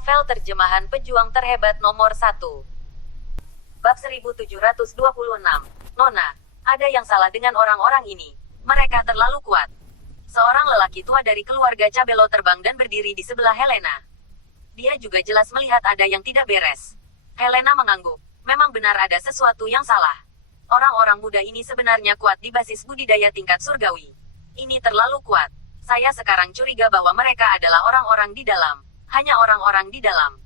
Novel terjemahan pejuang terhebat nomor 1. Bab 1726. Nona, ada yang salah dengan orang-orang ini. Mereka terlalu kuat. Seorang lelaki tua dari keluarga Cabello terbang dan berdiri di sebelah Helena. Dia juga jelas melihat ada yang tidak beres. Helena mengangguk. Memang benar ada sesuatu yang salah. Orang-orang muda ini sebenarnya kuat di basis budidaya tingkat surgawi. Ini terlalu kuat. Saya sekarang curiga bahwa mereka adalah orang-orang di dalam. Hanya orang-orang di dalam.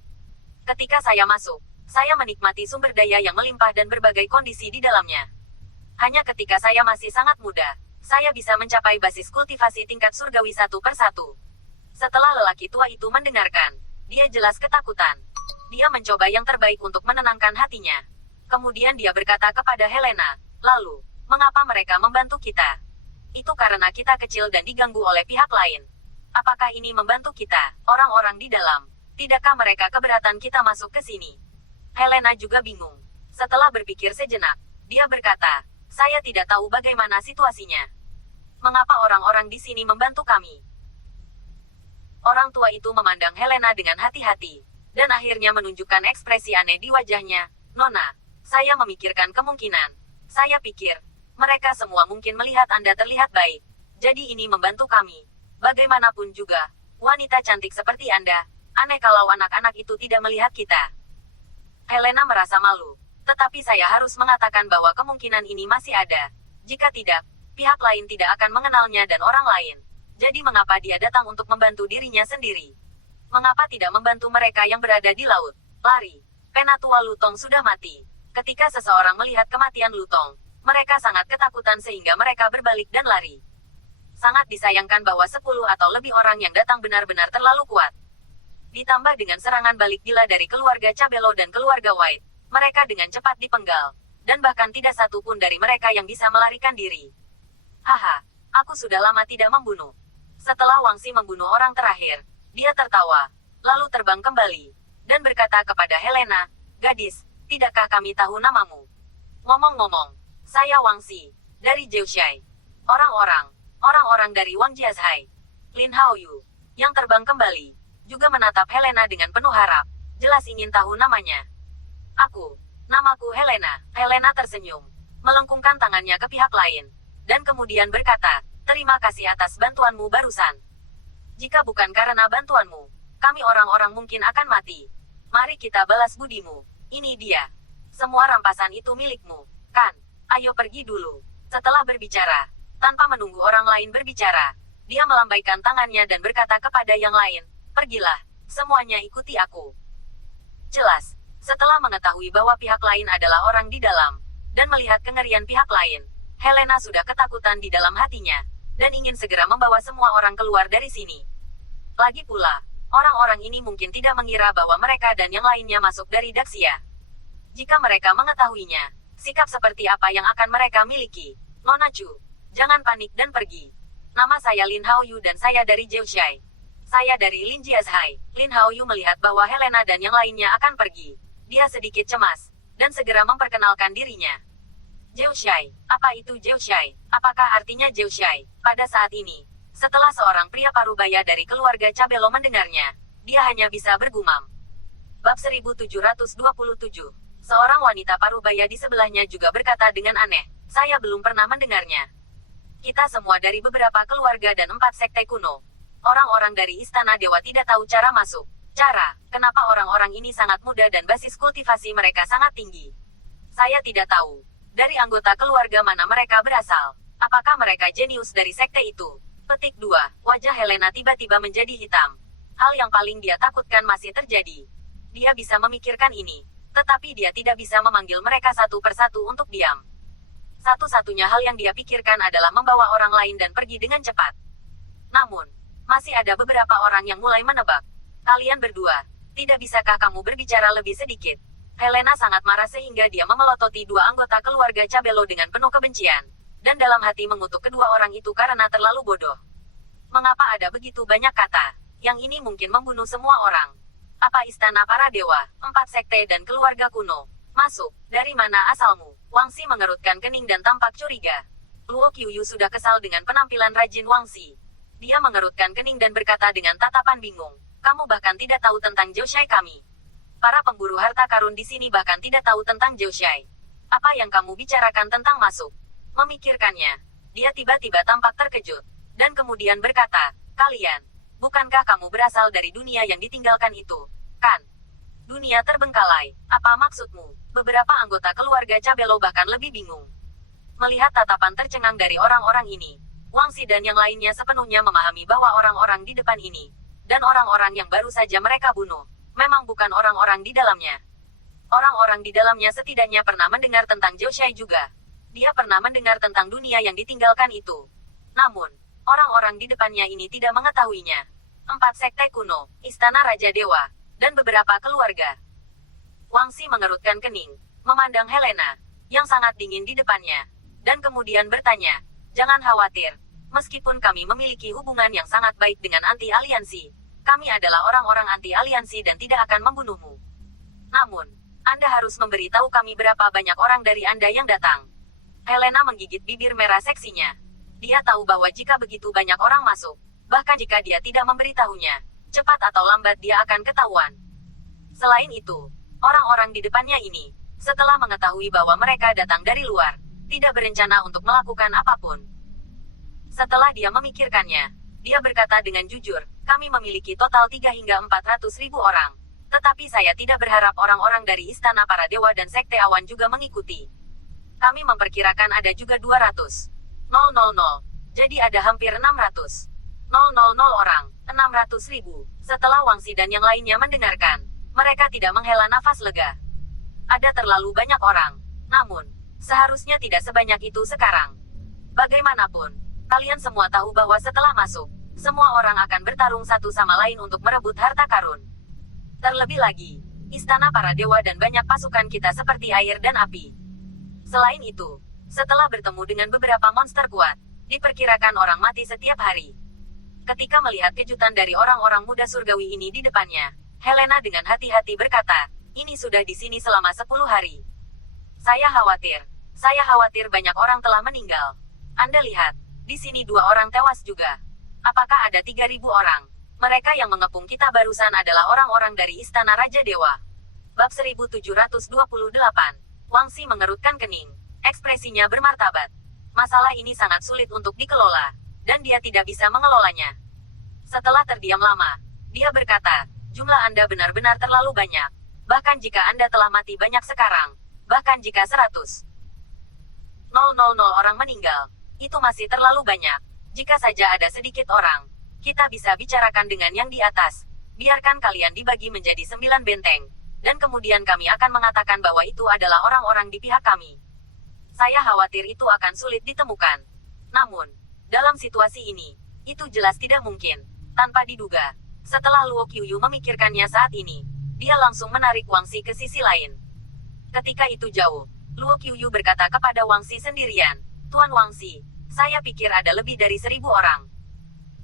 Ketika saya masuk, saya menikmati sumber daya yang melimpah dan berbagai kondisi di dalamnya. Hanya ketika saya masih sangat muda, saya bisa mencapai basis kultivasi tingkat surgawi satu per satu. Setelah lelaki tua itu mendengarkan, dia jelas ketakutan. Dia mencoba yang terbaik untuk menenangkan hatinya. Kemudian dia berkata kepada Helena, lalu, mengapa mereka membantu kita? Itu karena kita kecil dan diganggu oleh pihak lain. Apakah ini membantu kita, orang-orang di dalam? Tidakkah mereka keberatan kita masuk ke sini? Helena juga bingung. Setelah berpikir sejenak, dia berkata, saya tidak tahu bagaimana situasinya. Mengapa orang-orang di sini membantu kami? Orang tua itu memandang Helena dengan hati-hati, dan akhirnya menunjukkan ekspresi aneh di wajahnya. Nona, saya memikirkan kemungkinan. Saya pikir, mereka semua mungkin melihat Anda terlihat baik. Jadi ini membantu kami. Bagaimanapun juga, wanita cantik seperti Anda, aneh kalau anak-anak itu tidak melihat kita. Helena merasa malu, tetapi saya harus mengatakan bahwa kemungkinan ini masih ada. Jika tidak, pihak lain tidak akan mengenalnya dan orang lain. Jadi mengapa dia datang untuk membantu dirinya sendiri? Mengapa tidak membantu mereka yang berada di laut? Lari. Penatua Lutong sudah mati. Ketika seseorang melihat kematian Lutong, mereka sangat ketakutan sehingga mereka berbalik dan lari. Sangat disayangkan bahwa 10 atau lebih orang yang datang benar-benar terlalu kuat. Ditambah dengan serangan balik gila dari keluarga Cabello dan keluarga White, mereka dengan cepat dipenggal, dan bahkan tidak satu pun dari mereka yang bisa melarikan diri. Haha, aku sudah lama tidak membunuh. Setelah Wangxi membunuh orang terakhir, dia tertawa, lalu terbang kembali, dan berkata kepada Helena, gadis, tidakkah kami tahu namamu? Ngomong-ngomong, saya Wangxi, dari Zhouxai. Orang-orang dari Wang Jiazhai, Lin Haoyu, yang terbang kembali, juga menatap Helena dengan penuh harap, jelas ingin tahu namanya. Namaku Helena. Helena tersenyum, melengkungkan tangannya ke pihak lain, dan kemudian berkata, terima kasih atas bantuanmu barusan. Jika bukan karena bantuanmu, kami orang-orang mungkin akan mati. Mari kita balas budimu. Ini dia. Semua rampasan itu milikmu, kan? Ayo pergi dulu. Setelah berbicara, tanpa menunggu orang lain berbicara, dia melambaikan tangannya dan berkata kepada yang lain, pergilah, semuanya ikuti aku. Jelas, setelah mengetahui bahwa pihak lain adalah orang di dalam, dan melihat kengerian pihak lain, Helena sudah ketakutan di dalam hatinya, dan ingin segera membawa semua orang keluar dari sini. Lagi pula, orang-orang ini mungkin tidak mengira bahwa mereka dan yang lainnya masuk dari Daxia. Jika mereka mengetahuinya, sikap seperti apa yang akan mereka miliki? Nona Chu, jangan panik dan pergi. Nama saya Lin Haoyu dan saya dari Zhouxai. Saya dari Lin Jiazhai. Lin Haoyu melihat bahwa Helena dan yang lainnya akan pergi. Dia sedikit cemas, dan segera memperkenalkan dirinya. Zhouxai, apa itu Zhouxai? Apakah artinya Zhouxai? Pada saat ini, setelah seorang pria parubaya dari keluarga Cabello mendengarnya, dia hanya bisa bergumam. Bab 1727. Seorang wanita parubaya di sebelahnya juga berkata dengan aneh, saya belum pernah mendengarnya. Kita semua dari beberapa keluarga dan 4 sekte kuno. Orang-orang dari Istana Dewa tidak tahu cara masuk. Kenapa orang-orang ini sangat muda dan basis kultivasi mereka sangat tinggi? Saya tidak tahu. Dari anggota keluarga mana mereka berasal? Apakah mereka jenius dari sekte itu? Petik 2. Wajah Helena tiba-tiba menjadi hitam. Hal yang paling dia takutkan masih terjadi. Dia bisa memikirkan ini, tetapi dia tidak bisa memanggil mereka satu persatu untuk diam. Satu-satunya hal yang dia pikirkan adalah membawa orang lain dan pergi dengan cepat. Namun, masih ada beberapa orang yang mulai menebak. Kalian berdua, tidak bisakah kamu berbicara lebih sedikit? Helena sangat marah sehingga dia memelototi 2 anggota keluarga Cabello dengan penuh kebencian, dan dalam hati mengutuk kedua orang itu karena terlalu bodoh. Mengapa ada begitu banyak kata? Yang ini mungkin membunuh semua orang. Apa istana para dewa, 4 sekte dan keluarga kuno? Masuk, dari mana asalmu? Wangxi mengerutkan kening dan tampak curiga. Luo Qiuyu sudah kesal dengan penampilan rajin Wangxi. Dia mengerutkan kening dan berkata dengan tatapan bingung, Kamu bahkan tidak tahu tentang Zhoushai kami. Para pemburu harta karun di sini bahkan tidak tahu tentang Zhoushai. Apa yang kamu bicarakan tentang masuk? Memikirkannya, dia tiba-tiba tampak terkejut. Dan kemudian berkata, kalian, bukankah kamu berasal dari dunia yang ditinggalkan itu, kan? Dunia terbengkalai, apa maksudmu? Beberapa anggota keluarga Cabelo bahkan lebih bingung. Melihat tatapan tercengang dari orang-orang ini, Wang Xi dan yang lainnya sepenuhnya memahami bahwa orang-orang di depan ini, dan orang-orang yang baru saja mereka bunuh, memang bukan orang-orang di dalamnya. Orang-orang di dalamnya setidaknya pernah mendengar tentang Zhoushai juga. Dia pernah mendengar tentang dunia yang ditinggalkan itu. Namun, orang-orang di depannya ini tidak mengetahuinya. 4 sekte kuno, Istana Raja Dewa, dan beberapa keluarga. Wang Xi mengerutkan kening, memandang Helena, yang sangat dingin di depannya, dan kemudian bertanya, jangan khawatir, meskipun kami memiliki hubungan yang sangat baik dengan anti-aliansi, kami adalah orang-orang anti-aliansi dan tidak akan membunuhmu. Namun, Anda harus memberitahu kami berapa banyak orang dari Anda yang datang. Helena menggigit bibir merah seksinya. Dia tahu bahwa jika begitu banyak orang masuk, bahkan jika dia tidak memberitahunya, cepat atau lambat dia akan ketahuan. Selain itu, orang-orang di depannya ini, setelah mengetahui bahwa mereka datang dari luar, tidak berencana untuk melakukan apapun. Setelah dia memikirkannya, dia berkata dengan jujur, kami memiliki total 3 hingga 400 ribu orang. Tetapi saya tidak berharap orang-orang dari Istana Para Dewa dan Sekte Awan juga mengikuti. Kami memperkirakan ada juga 200. 000. Jadi ada hampir 600. 000 orang, 600 ribu. Setelah Wang Xi dan yang lainnya mendengarkan, mereka tidak menghela nafas lega. Ada terlalu banyak orang. Namun, seharusnya tidak sebanyak itu sekarang. Bagaimanapun, kalian semua tahu bahwa setelah masuk, semua orang akan bertarung satu sama lain untuk merebut harta karun. Terlebih lagi, Istana Para Dewa dan banyak pasukan kita seperti air dan api. Selain itu, setelah bertemu dengan beberapa monster kuat, diperkirakan orang mati setiap hari. Ketika melihat kejutan dari orang-orang muda surgawi ini di depannya, Helena dengan hati-hati berkata, ini sudah di sini selama 10 hari. Saya khawatir banyak orang telah meninggal. Anda lihat, di sini 2 orang tewas juga. Apakah ada 3.000 orang? Mereka yang mengepung kita barusan adalah orang-orang dari Istana Raja Dewa. Bab 1728. Wang Xi mengerutkan kening. Ekspresinya bermartabat. Masalah ini sangat sulit untuk dikelola, dan dia tidak bisa mengelolanya. Setelah terdiam lama, dia berkata, jumlah Anda benar-benar terlalu banyak. Bahkan jika Anda telah mati banyak sekarang, bahkan jika 100.000 orang meninggal, itu masih terlalu banyak. Jika saja ada sedikit orang, kita bisa bicarakan dengan yang di atas. Biarkan kalian dibagi menjadi 9 benteng. Dan kemudian kami akan mengatakan bahwa itu adalah orang-orang di pihak kami. Saya khawatir itu akan sulit ditemukan. Namun, dalam situasi ini, itu jelas tidak mungkin. Tanpa diduga, setelah Luo Qiuyu memikirkannya saat ini, dia langsung menarik Wang Xi ke sisi lain. Ketika itu jauh, Luo Qiuyu berkata kepada Wang Xi sendirian, Tuan Wang Xi, saya pikir ada lebih dari 1.000 orang.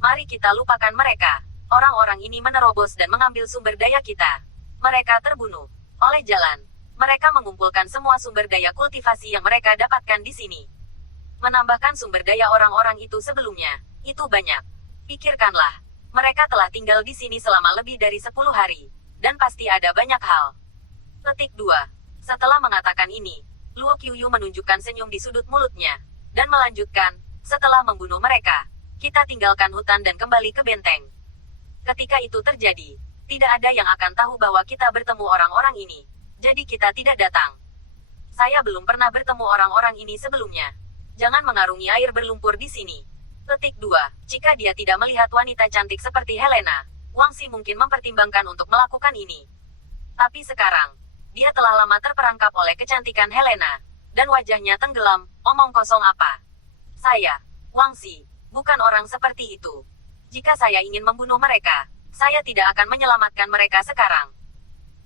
Mari kita lupakan mereka. Orang-orang ini menerobos dan mengambil sumber daya kita. Mereka terbunuh oleh jalan. Mereka mengumpulkan semua sumber daya kultivasi yang mereka dapatkan di sini. Menambahkan sumber daya orang-orang itu sebelumnya. Itu banyak. Pikirkanlah. Mereka telah tinggal di sini selama lebih dari 10 hari. Dan pasti ada banyak hal. Petik 2. Setelah mengatakan ini, Luo Qiuyu menunjukkan senyum di sudut mulutnya. Dan melanjutkan, setelah membunuh mereka, kita tinggalkan hutan dan kembali ke benteng. Ketika itu terjadi, tidak ada yang akan tahu bahwa kita bertemu orang-orang ini. Jadi kita tidak datang. Saya belum pernah bertemu orang-orang ini sebelumnya. Jangan mengarungi air berlumpur di sini. Petik 2. Jika dia tidak melihat wanita cantik seperti Helena, Wang Xi mungkin mempertimbangkan untuk melakukan ini. Tapi sekarang, dia telah lama terperangkap oleh kecantikan Helena. Dan wajahnya tenggelam, omong kosong apa. Saya, Wang Xi, bukan orang seperti itu. Jika saya ingin membunuh mereka, saya tidak akan menyelamatkan mereka sekarang.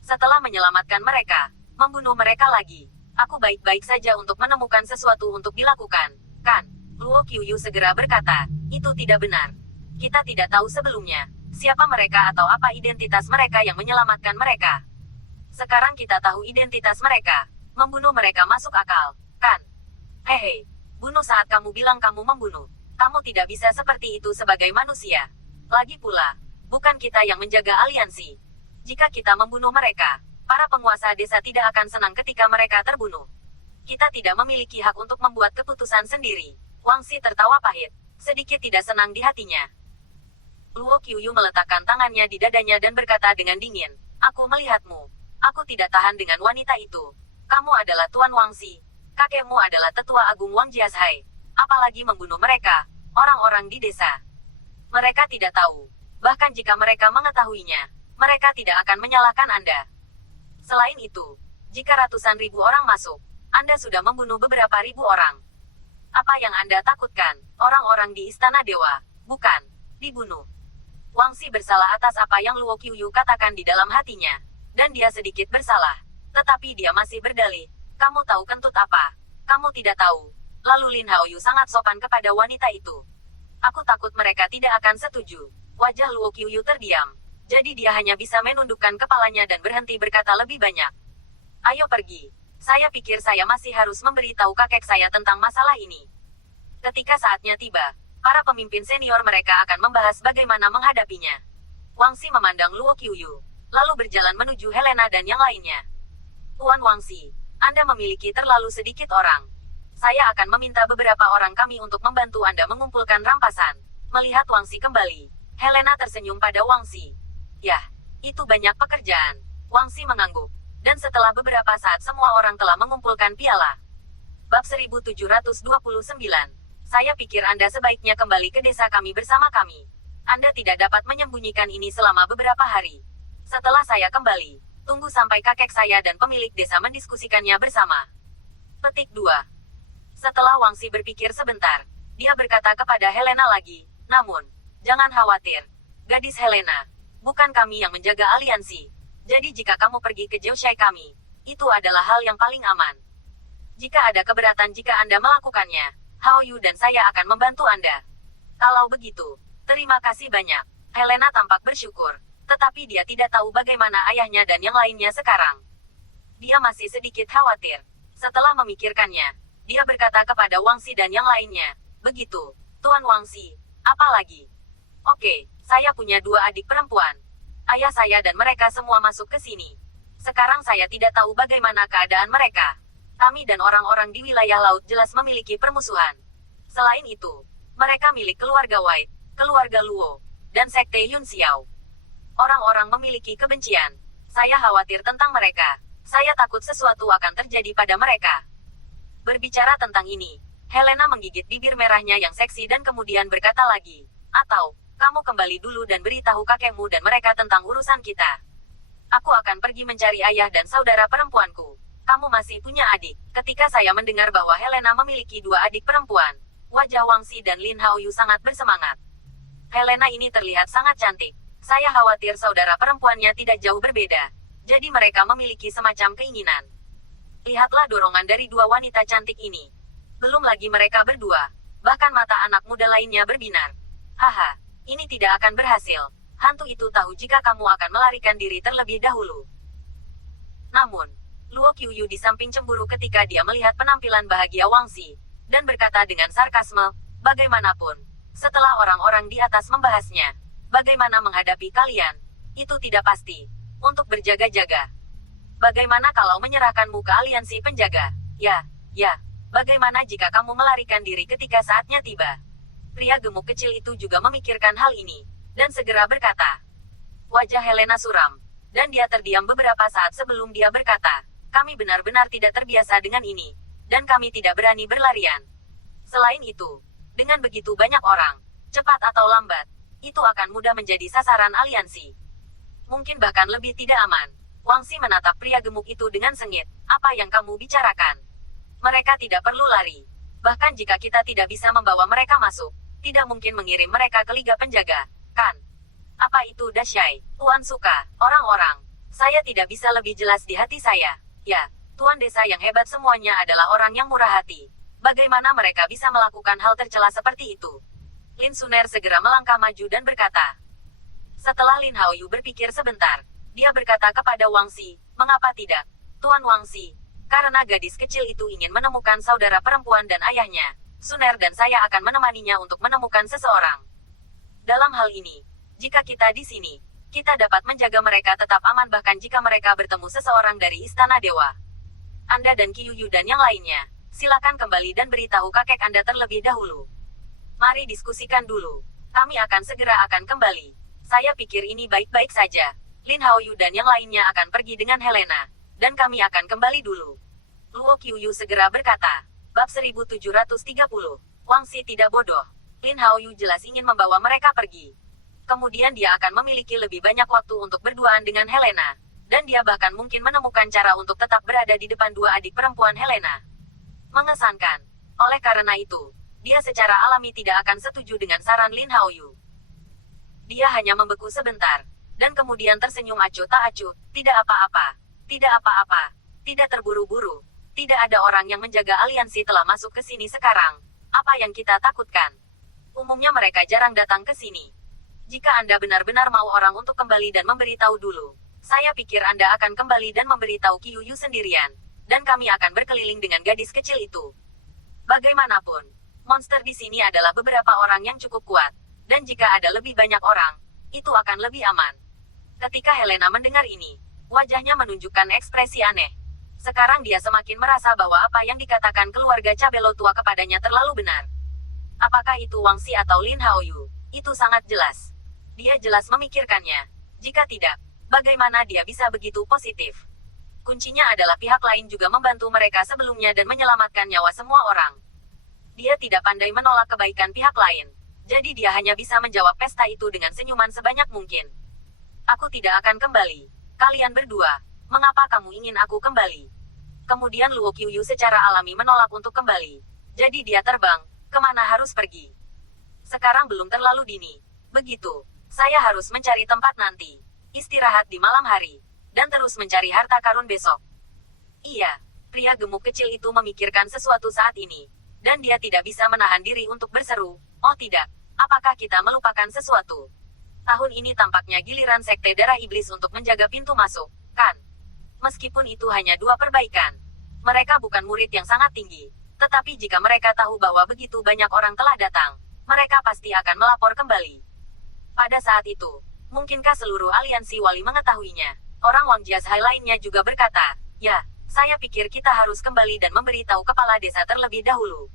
Setelah menyelamatkan mereka, membunuh mereka lagi. Aku baik-baik saja untuk menemukan sesuatu untuk dilakukan, kan? Luo Qiuyu segera berkata, itu tidak benar. Kita tidak tahu sebelumnya, siapa mereka atau apa identitas mereka yang menyelamatkan mereka. Sekarang kita tahu identitas mereka. Membunuh mereka masuk akal, kan? Hehe, bunuh saat kamu bilang kamu membunuh. Kamu tidak bisa seperti itu sebagai manusia. Lagi pula, Bukan kita yang menjaga aliansi. Jika kita membunuh mereka, para penguasa desa tidak akan senang ketika mereka terbunuh. Kita tidak memiliki hak untuk membuat keputusan sendiri. Wangxi tertawa pahit, sedikit tidak senang di hatinya. Luo Qiuyu meletakkan tangannya di dadanya dan berkata dengan dingin, "Aku melihatmu. Aku tidak tahan dengan wanita itu. Kamu adalah Tuan Wangxi. Kakekmu adalah tetua agung Wang Jiashai. Apalagi membunuh mereka, orang-orang di desa. Mereka tidak tahu. Bahkan jika mereka mengetahuinya, mereka tidak akan menyalahkan Anda. Selain itu, jika ratusan ribu orang masuk, Anda sudah membunuh beberapa ribu orang. Apa yang Anda takutkan? Orang-orang di Istana Dewa, bukan dibunuh." Wangxi bersalah atas apa yang Luo Qiuyu katakan di dalam hatinya. Dan dia sedikit bersalah. Tetapi dia masih berdalih. "Kamu tahu kentut apa? Kamu tidak tahu." Lalu Lin Haoyu sangat sopan kepada wanita itu. "Aku takut mereka tidak akan setuju." Wajah Luo Qiuyu terdiam. Jadi dia hanya bisa menundukkan kepalanya dan berhenti berkata lebih banyak. "Ayo pergi. Saya pikir saya masih harus memberitahu kakek saya tentang masalah ini." Ketika saatnya tiba, para pemimpin senior mereka akan membahas bagaimana menghadapinya. Wangxi memandang Luo Qiuyu, lalu berjalan menuju Helena dan yang lainnya. "Tuan Wangxi, Anda memiliki terlalu sedikit orang. Saya akan meminta beberapa orang kami untuk membantu Anda mengumpulkan rampasan." Melihat Wangxi kembali, Helena tersenyum pada Wangxi. "Yah, itu banyak pekerjaan." Wangxi mengangguk. Dan setelah beberapa saat semua orang telah mengumpulkan piala. Bab 1729. "Saya pikir Anda sebaiknya kembali ke desa kami bersama kami. Anda tidak dapat menyembunyikan ini selama beberapa hari. Setelah saya kembali, tunggu sampai kakek saya dan pemilik desa mendiskusikannya bersama." Petik 2. Setelah Wangxi berpikir sebentar, dia berkata kepada Helena lagi, "Namun, jangan khawatir. Gadis Helena, bukan kami yang menjaga aliansi. Jadi jika kamu pergi ke Jiushai kami, itu adalah hal yang paling aman. Jika ada keberatan jika Anda melakukannya, Hao Yu dan saya akan membantu Anda." "Kalau begitu, terima kasih banyak." Helena tampak bersyukur, tetapi dia tidak tahu bagaimana ayahnya dan yang lainnya sekarang. Dia masih sedikit khawatir. Setelah memikirkannya, dia berkata kepada Wangxi dan yang lainnya, "Begitu, Tuan Wangxi, apa lagi?" "Oke, saya punya 2 adik perempuan. Ayah saya dan mereka semua masuk ke sini. Sekarang saya tidak tahu bagaimana keadaan mereka. Kami dan orang-orang di wilayah laut jelas memiliki permusuhan. Selain itu, mereka milik keluarga White, keluarga Luo, dan sekte Yun Xiao. Orang-orang memiliki kebencian. Saya khawatir tentang mereka. Saya takut sesuatu akan terjadi pada mereka." Berbicara tentang ini, Helena menggigit bibir merahnya yang seksi dan kemudian berkata lagi, "Atau, kamu kembali dulu dan beritahu kakekmu dan mereka tentang urusan kita. Aku akan pergi mencari ayah dan saudara perempuanku. Kamu masih punya adik." Ketika saya mendengar bahwa Helena memiliki 2 adik perempuan, wajah Wangxi dan Lin Haoyu sangat bersemangat. Helena ini terlihat sangat cantik. Saya khawatir saudara perempuannya tidak jauh berbeda. Jadi mereka memiliki semacam keinginan. Lihatlah dorongan dari 2 wanita cantik ini. Belum lagi mereka berdua. Bahkan mata anak muda lainnya berbinar. "Haha. Ini tidak akan berhasil. Hantu itu tahu jika kamu akan melarikan diri terlebih dahulu." Namun, Luo Qiuyu di samping cemburu ketika dia melihat penampilan bahagia Wangxi, dan berkata dengan sarkasme, "Bagaimanapun, setelah orang-orang di atas membahasnya, bagaimana menghadapi kalian? Itu tidak pasti. Untuk berjaga-jaga. Bagaimana kalau menyerahkanmu ke aliansi penjaga? Ya, bagaimana jika kamu melarikan diri ketika saatnya tiba?" Pria gemuk kecil itu juga memikirkan hal ini, dan segera berkata. Wajah Helena suram, dan dia terdiam beberapa saat sebelum dia berkata, "Kami benar-benar tidak terbiasa dengan ini, dan kami tidak berani berlarian. Selain itu, dengan begitu banyak orang, cepat atau lambat, itu akan mudah menjadi sasaran aliansi. Mungkin bahkan lebih tidak aman." Wangxi menatap pria gemuk itu dengan sengit, "Apa yang kamu bicarakan? Mereka tidak perlu lari. Bahkan jika kita tidak bisa membawa mereka masuk, tidak mungkin mengirim mereka ke Liga Penjaga, kan? Apa itu Dashai? Tuan suka, orang-orang. Saya tidak bisa lebih jelas di hati saya. Ya, Tuan desa yang hebat semuanya adalah orang yang murah hati. Bagaimana mereka bisa melakukan hal tercela seperti itu?" Lin Suner segera melangkah maju dan berkata. Setelah Lin Haoyu berpikir sebentar, dia berkata kepada Wangxi, "Mengapa tidak, Tuan Wangxi? Karena gadis kecil itu ingin menemukan saudara perempuan dan ayahnya. Suner dan saya akan menemaninya untuk menemukan seseorang. Dalam hal ini, Jika kita di sini, kita dapat menjaga mereka tetap aman bahkan jika mereka bertemu seseorang dari Istana Dewa. Anda dan Kyuyu dan yang lainnya, silakan kembali dan beritahu kakek Anda terlebih dahulu. Mari diskusikan dulu. Kami akan segera kembali. Saya pikir ini baik-baik saja. Lin Haoyu dan yang lainnya akan pergi dengan Helena. Dan kami akan kembali dulu. Luo Kyuyu segera berkata. Bab 1730. Wang Xi tidak bodoh. Lin Haoyu jelas ingin membawa mereka pergi. Kemudian dia akan memiliki lebih banyak waktu untuk berduaan dengan Helena. Dan dia bahkan mungkin menemukan cara untuk tetap berada di depan dua adik perempuan Helena. Mengesankan. Oleh karena itu, dia secara alami tidak akan setuju dengan saran Lin Haoyu. Dia hanya membeku sebentar. Dan kemudian tersenyum acuh tak acuh. Tidak apa-apa. Tidak apa-apa. Tidak terburu-buru. Tidak ada orang yang menjaga aliansi telah masuk ke sini sekarang. Apa yang kita takutkan? Umumnya mereka jarang datang ke sini. Jika Anda benar-benar mau orang untuk kembali dan memberitahu dulu, saya pikir Anda akan kembali dan memberitahu Kyuyu sendirian. Dan kami akan berkeliling dengan gadis kecil itu. Bagaimanapun, monster di sini adalah beberapa orang yang cukup kuat. Dan jika ada lebih banyak orang, itu akan lebih aman. Ketika Helena mendengar ini, wajahnya menunjukkan ekspresi aneh. Sekarang dia semakin merasa bahwa apa yang dikatakan keluarga Cabelo tua kepadanya terlalu benar. Apakah itu Wang Xi atau Lin Haoyu? Itu sangat jelas. Dia jelas memikirkannya. Jika tidak, bagaimana dia bisa begitu positif? Kuncinya adalah pihak lain juga membantu mereka sebelumnya dan menyelamatkan nyawa semua orang. Dia tidak pandai menolak kebaikan pihak lain. Jadi dia hanya bisa menjawab pesta itu dengan senyuman sebanyak mungkin. Aku tidak akan kembali. Kalian berdua, mengapa kamu ingin aku kembali? Kemudian Luo Kyuyu secara alami menolak untuk kembali. Jadi dia terbang, kemana harus pergi? Sekarang belum terlalu dini. Begitu. Saya harus mencari tempat nanti. Istirahat di malam hari. Dan terus mencari harta karun besok. Iya, pria gemuk kecil itu memikirkan sesuatu saat ini. Dan dia tidak bisa menahan diri untuk berseru, oh tidak, apakah kita melupakan sesuatu? Tahun ini tampaknya giliran Sekte Darah Iblis untuk menjaga pintu masuk, kan? Meskipun itu hanya 2 perbaikan. Mereka bukan murid yang sangat tinggi. Tetapi jika mereka tahu bahwa begitu banyak orang telah datang, mereka pasti akan melapor kembali. Pada saat itu, mungkinkah seluruh aliansi wali mengetahuinya? Orang Wang Jiashai lainnya juga berkata, ya, saya pikir kita harus kembali dan memberitahu kepala desa terlebih dahulu.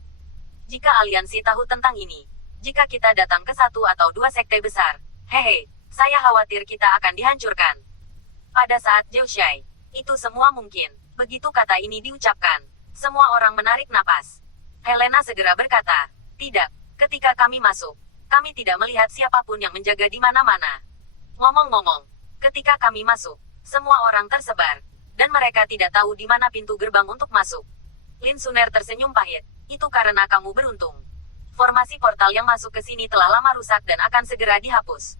Jika aliansi tahu tentang ini, jika kita datang ke 1 atau 2 sekte besar, hehe, saya khawatir kita akan dihancurkan. Pada saat Jiushai, itu semua mungkin. Begitu kata ini diucapkan, semua orang menarik napas. Helena segera berkata, tidak, ketika kami masuk, kami tidak melihat siapapun yang menjaga di mana-mana. Ngomong-ngomong, ketika kami masuk, semua orang tersebar, dan mereka tidak tahu di mana pintu gerbang untuk masuk. Lin Suner tersenyum pahit, itu karena kamu beruntung. Formasi portal yang masuk ke sini telah lama rusak dan akan segera dihapus.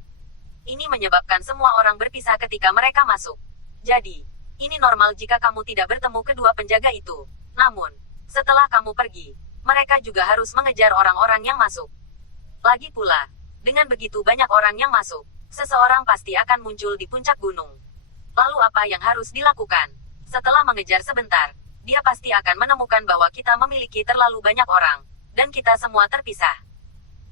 Ini menyebabkan semua orang berpisah ketika mereka masuk. Jadi, ini normal jika kamu tidak bertemu kedua penjaga itu. Namun, setelah kamu pergi, mereka juga harus mengejar orang-orang yang masuk. Lagi pula, dengan begitu banyak orang yang masuk, seseorang pasti akan muncul di puncak gunung. Lalu apa yang harus dilakukan? Setelah mengejar sebentar, dia pasti akan menemukan bahwa kita memiliki terlalu banyak orang, dan kita semua terpisah.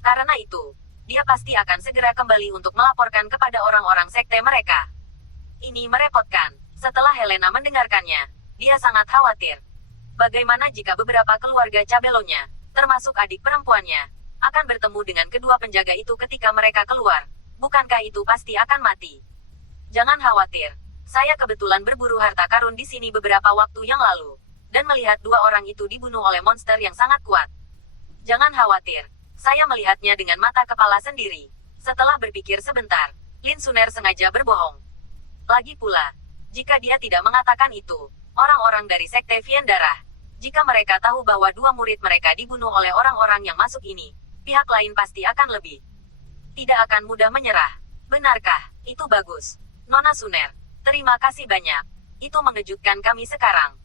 Karena itu, dia pasti akan segera kembali untuk melaporkan kepada orang-orang sekte mereka. Ini merepotkan. Setelah Helena mendengarkannya, dia sangat khawatir. Bagaimana jika beberapa keluarga Cabelonya, termasuk adik perempuannya, akan bertemu dengan kedua penjaga itu ketika mereka keluar? Bukankah itu pasti akan mati? Jangan khawatir. Saya kebetulan berburu harta karun di sini beberapa waktu yang lalu, dan melihat 2 orang itu dibunuh oleh monster yang sangat kuat. Jangan khawatir. Saya melihatnya dengan mata kepala sendiri. Setelah berpikir sebentar, Lin Suner sengaja berbohong. Lagi pula, jika dia tidak mengatakan itu, orang-orang dari Sekte Vien Darah, jika mereka tahu bahwa 2 murid mereka dibunuh oleh orang-orang yang masuk ini, pihak lain pasti akan lebih. Tidak akan mudah menyerah. Benarkah? Itu bagus. Nona Suner, terima kasih banyak. Itu mengejutkan kami sekarang.